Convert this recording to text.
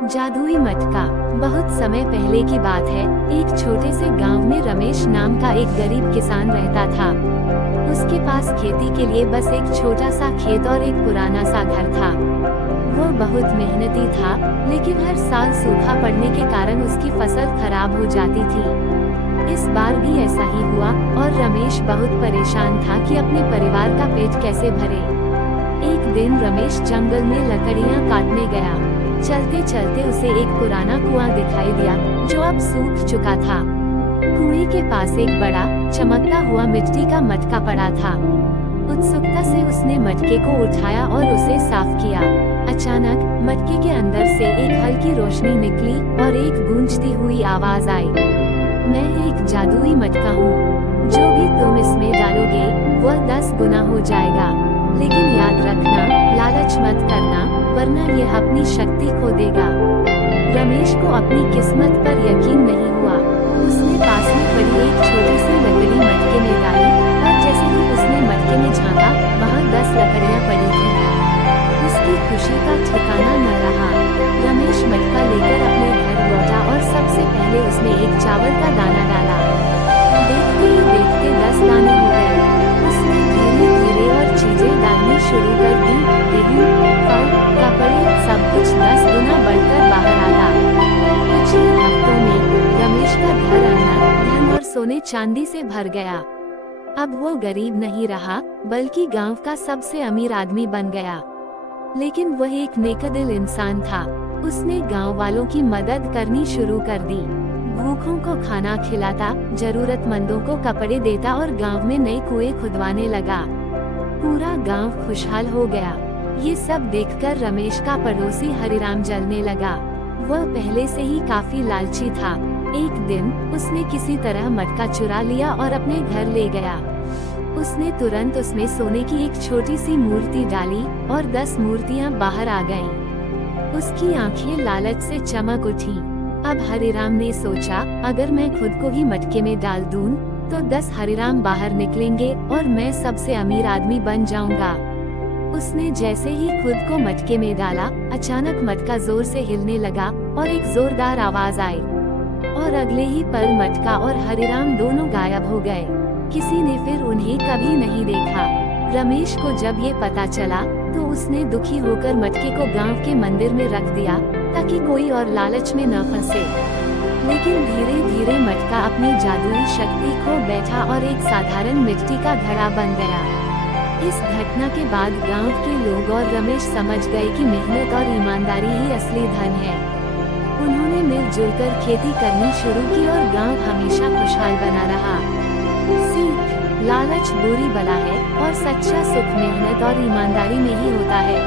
जादुई मटका। बहुत समय पहले की बात है। एक छोटे से गांव में रमेश नाम का एक गरीब किसान रहता था। उसके पास खेती के लिए बस एक छोटा सा खेत और एक पुराना सा घर था। वो बहुत मेहनती था, लेकिन हर साल सूखा पड़ने के कारण उसकी फसल खराब हो जाती थी। इस बार भी ऐसा ही हुआ और रमेश बहुत परेशान था कि अपने परिवार का पेट कैसे भरे। एक दिन रमेश जंगल में लकड़ियां काटने गया। चलते चलते उसे एक पुराना कुआं दिखाई दिया, जो अब सूख चुका था। कुएं के पास एक बड़ा चमकता हुआ मिट्टी का मटका पड़ा था। उत्सुकता से उसने मटके को उठाया और उसे साफ किया। अचानक मटके के अंदर से एक हल्की रोशनी निकली और एक गूंजती हुई आवाज आई। मैं एक जादुई मटका हूँ। जो भी तुम इसमें डालोगे वह 10 गुना हो जाएगा। लेकिन याद रखना, लालच मत करना, वरना यह अपनी शक्ति खो देगा। रमेश को अपनी किस्मत पर यकीन नहीं हुआ। उसने पास में पड़ी एक छोटी सी लकड़ी मटके में डाली और जैसे ही उसने मटके में झांका, वहाँ 10 लकड़ियाँ पड़ी थीं। उसकी खुशी का ठिकाना न रहा। रमेश मटका लेकर अपने घर लौटा और सबसे पहले उसमें एक चावल का दाना डाला। देखते ही देखते 10 दाने हो गए। उसने धीरे धीरे और चीजें डालनी शुरू कर दी। गेहूं, फल, कपड़े, सब कुछ 10 गुना बढ़कर बाहर आता। कुछ ही हफ्तों में रमेश का घर धन और सोने चांदी से भर गया। अब वो गरीब नहीं रहा, बल्कि गांव का सबसे अमीर आदमी बन गया। लेकिन वह एक नेकदिल इंसान था। उसने गांव वालों की मदद करनी शुरू कर दी। भूखों को खाना खिलाता, जरूरतमंदों को कपड़े देता और गांव में नए कुएं खुदवाने लगा। पूरा गांव खुशहाल हो गया। ये सब देखकर रमेश का पड़ोसी हरिराम जलने लगा। वह पहले से ही काफी लालची था। एक दिन उसने किसी तरह मटका चुरा लिया और अपने घर ले गया। उसने तुरंत उसमें सोने की एक छोटी सी मूर्ति डाली और 10 मूर्तियां बाहर आ गईं। उसकी आंखें लालच से चमक उठी। अब हरिराम ने सोचा, अगर मैं खुद को ही मटके में डाल दूं, तो 10 हरिराम बाहर निकलेंगे और मैं सबसे अमीर आदमी बन जाऊंगा। उसने जैसे ही खुद को मटके में डाला, अचानक मटका जोर से हिलने लगा और एक जोरदार आवाज आई। और अगले ही पल मटका और हरिराम दोनों गायब हो गए। किसी ने फिर उन्हें कभी नहीं देखा। रमेश को जब ये पता चला, तो उसने दुखी होकर मटके को गांव के मंदिर में रख दिया, ताकि कोई और लालच में न फंसे। लेकिन धीरे धीरे मटका अपनी जादुई शक्ति खो बैठा और एक साधारण मिट्टी का घड़ा बन गया। इस घटना के बाद गांव के लोग और रमेश समझ गए कि मेहनत और ईमानदारी ही असली धन है। उन्होंने मिलजुल कर खेती करनी शुरू की और गांव हमेशा खुशहाल बना रहा। सीख: लालच बुरी बला है और सच्चा सुख मेहनत और ईमानदारी में ही होता है।